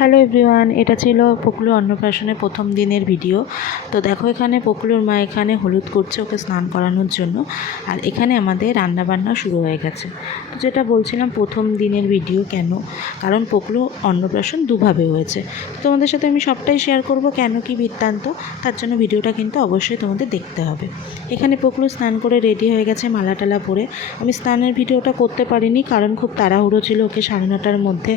Hello everyone এটা ছিল পকুলু অন্নপ্রাশনের প্রথম দিনের ভিডিও তো দেখো এখানে পকুলুর মা এখানে হলুদ করছে ওকে স্নান করানোর জন্য। আর এখানে আমাদের রান্নাবান্না শুরু হয়ে গেছে। তো যেটা বলছিলাম, প্রথম দিনের ভিডিও কেন? কারণ পকুলু অন্নপ্রাশন দুভাবে হয়েছে। তোমাদের সাথে আমি সবটাই শেয়ার করব কেন কি বৃত্তান্ত, তার জন্য ভিডিওটা কিন্তু অবশ্যই তোমাদের দেখতে হবে। এখানে পকুলু স্নান করে রেডি হয়ে গেছে মালা টালা পরে। আমি স্নানের ভিডিওটা করতে পারিনি, কারণ খুব তাড়াহুড়ো ছিল ওকে সাড়ে নটার মধ্যে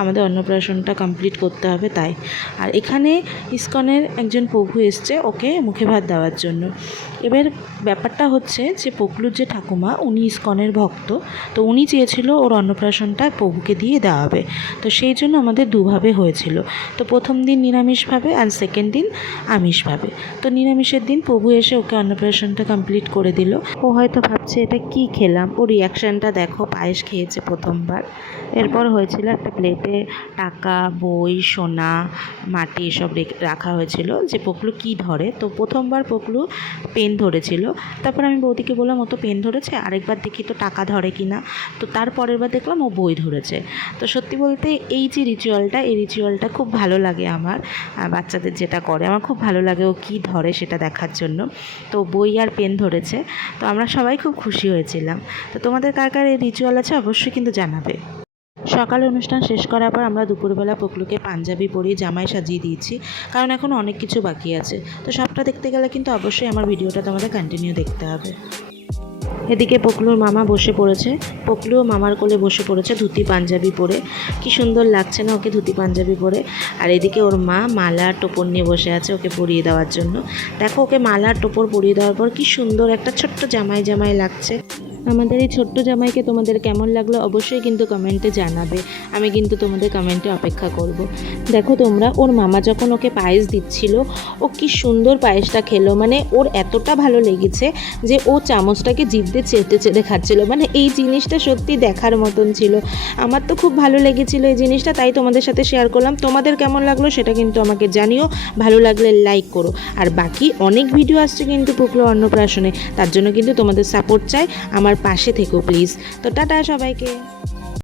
আমাদের অন্নপ্রাশনটা কমপ্লিট করতে হবে তাই। আর এখানে ইস্কনের একজন প্রভু এসছে, ওকে মুখে ভাত দেওয়ার জন্য। এবার ব্যাপারটা হচ্ছে যে পকলুর যে ঠাকুমা, উনি ইস্কনের ভক্ত, তো উনি চেয়েছিল ওর অন্নপ্রাশনটা প্রভুকে দিয়ে দেওয়া হবে। তো সেই জন্য আমাদের দুভাবে হয়েছিল। তো প্রথম দিন নিরামিষভাবে আর সেকেন্ড দিন আমিষভাবে। তো নিরামিষের দিন প্রভু এসে ওকে অন্নপ্রাশনটা কমপ্লিট করে দিল। ও হয়তো ভাবছে, এটা কি খেলাম? ও রিয়াকশানটা দেখো, পায়েস খেয়েছে প্রথমবার। এরপর হয়েছিল একটা প্লেটে টাকা, বই সোনা, মাটি এসব রেখ- হয়েছিল যে পকলু কি ধরে? তো প্রথমবার পকলু পেন ধরেছিল। তারপর আমি বৌদিকে বললাম, ও তো পেন ধরেছে, আরেকবার দেখি তো টাকা ধরে কি না? তো তারপরের বার দেখলাম ও বই ধরেছে। তো সত্যি বলতে এই যে রিচুয়ালটা এই রিচুয়ালটা খুব ভালো লাগে আমার বাচ্চাদের যেটা করে। আমার খুব ভালো লাগে ও কী ধরে সেটা দেখার জন্য। তো বই আর পেন ধরেছে। তো আমরা সবাই খুব খুশি হয়েছিলাম। তো তোমাদের কার কার এই রিচুয়াল আছে অবশ্যই কিন্তু জানাবে। সকালে অনুষ্ঠান শেষ করার পর আমরা দুপুরবেলা পকলুকে পাঞ্জাবি পরিয়ে জামাই সাজিয়ে দিয়েছি, কারণ এখন অনেক কিছু বাকি আছে। তো সবটা দেখতে গেলে কিন্তু অবশ্যই আমার ভিডিওটা তোমাদের কন্টিনিউ দেখতে হবে। এদিকে পকলুর মামা বসে পড়েছে। পকলুও মামার কোলে বসে পড়েছে ধুতি পাঞ্জাবি পরে। কি সুন্দর লাগছে না ওকে ধুতি পাঞ্জাবি পরে। আর এদিকে ওর মা মালা টোপর নিয়ে বসে আছে ওকে পরিয়ে দেওয়ার জন্য। দেখো ওকে মালা টোপর পরিয়ে দেওয়ার পর কি সুন্দর একটা ছোট্ট জামাই জামাই লাগছে। আমাদের এই ছোট্ট জামাইকে তোমাদের কেমন লাগল অবশ্যই কিন্তু কমেন্টে জানাবে। আমি কিন্তু তোমাদের কমেন্টে অপেক্ষা করব। দেখো তোমরা, ওর মামা যখন ওকে পায়েস দিচ্ছিল, ও কি সুন্দর পায়েসটা খেলো। মানে ওর এতটা ভালো লেগেছে যে ও চামচটাকে জিভতে চেটে চেটে খাচ্ছিলো। মানে এই জিনিসটা সত্যি দেখার মতন ছিল। আমার তো খুব ভালো লেগেছিল এই জিনিসটা, তাই তোমাদের সাথে শেয়ার করলাম। তোমাদের কেমন লাগল সেটা কিন্তু আমাকে জানিও। ভালো লাগলে লাইক করো। আর বাকি অনেক ভিডিও আসছে কিন্তু পুকুর অন্নপ্রাশনে। তার জন্য কিন্তু তোমাদের সাপোর্ট চাই। আমার পাশে থেকো প্লিজ তো টাটা সবাইকে।